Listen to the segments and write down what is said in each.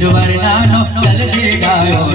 જવરનાનો જલ્દી ગાયો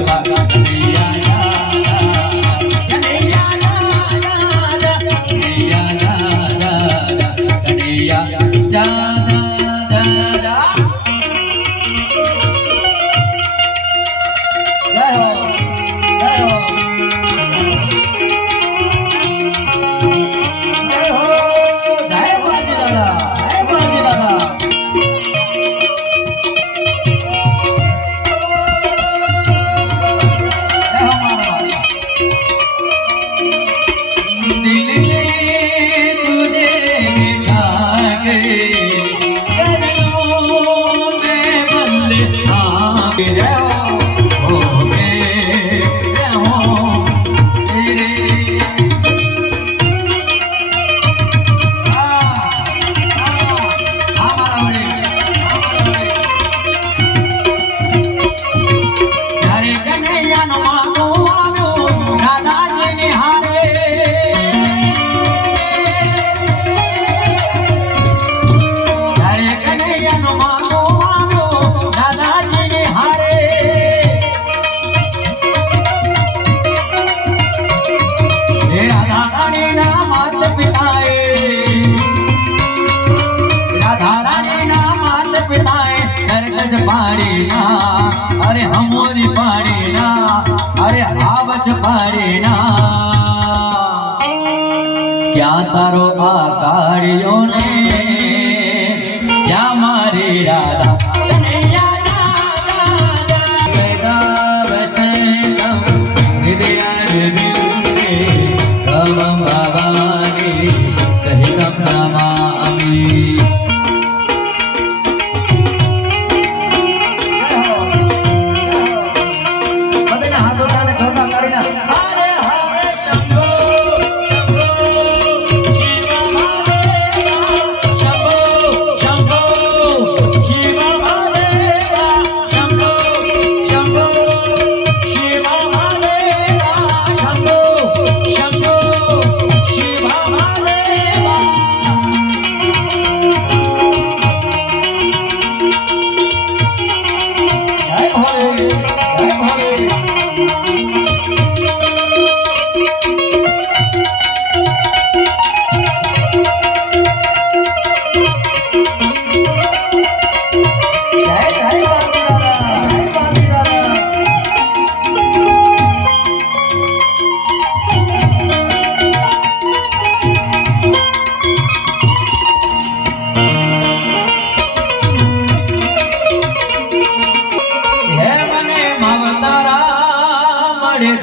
अरे हमोरी पाड़ी ना अरे आवच पाड़ी ना क्या तारो आकारियों ने क्या मारी राधा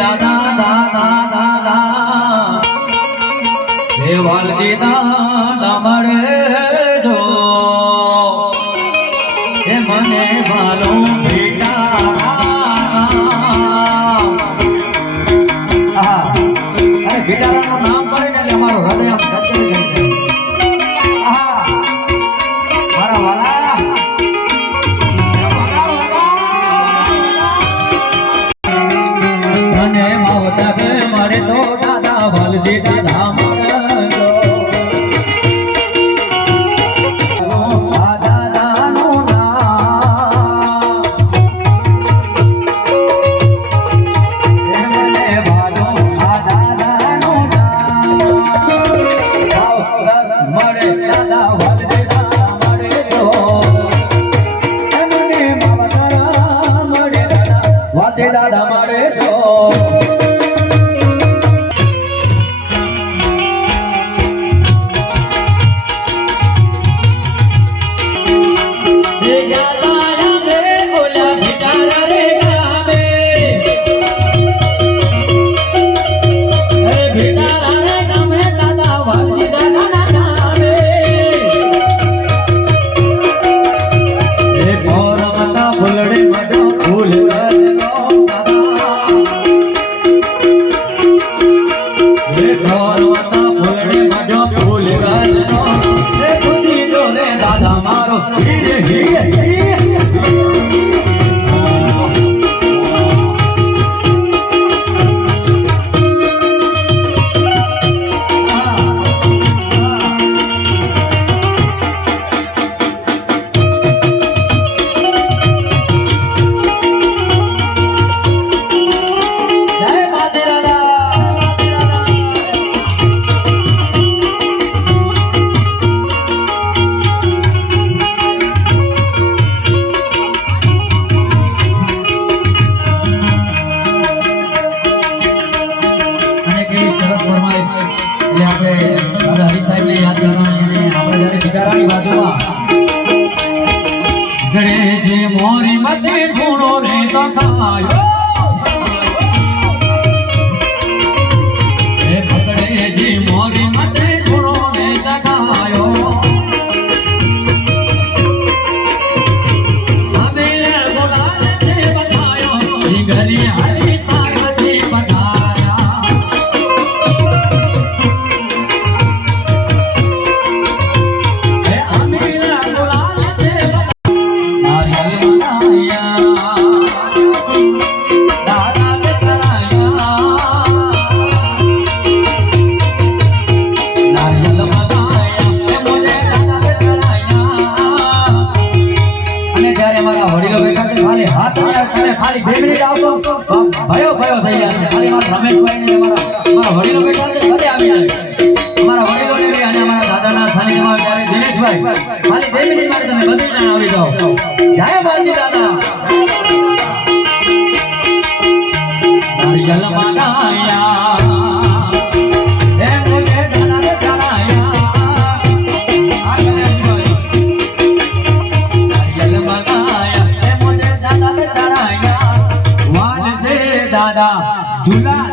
दादा दादा दादा देवालजी दादा मरे जो हे मने भालो बेटा अरे बेटारा નું નામ પડે ને એટલે અમારું હૃદય આમ ધડકે ધડકે મારા વાલા દાદા મારે જો ફૂલડે મડો ફૂલ એને યાદ કરવાનું એને આપણે જ્યારે બિચારાની બાજુમાં ગણેશજી મોરી મતે થોડો રે તો ખાયો એ પકડેજી મોરી મતે થોડો રે તો ખાયો હમેરે બોલાલ સે બતાયો ઈ ઘરી હરી સાગજી પધારા એ હમેરે બોલાલ સે ખાલી 2 મિનિટ આવશો ભયો થઈ જશે ખાલી મારા રમેશભાઈ ને મારા વડીલો બેઠા છે ઘરે આવી જાય અમારા વડીલોને બી અને અમારા દાદાના સાનિધ્યમાં જ્યારે દિનેશભાઈ ખાલી 2 મિનિટ માટે તમે બધી જણ આવી જાઓ જય બાજી દાદા નારિયલ મગાયા હે મુજે દાદા ને ચડાયા આગળ નારિયલ મગાયા હે મુજે દાદા ને ચડાયા દાદા ઝૂલા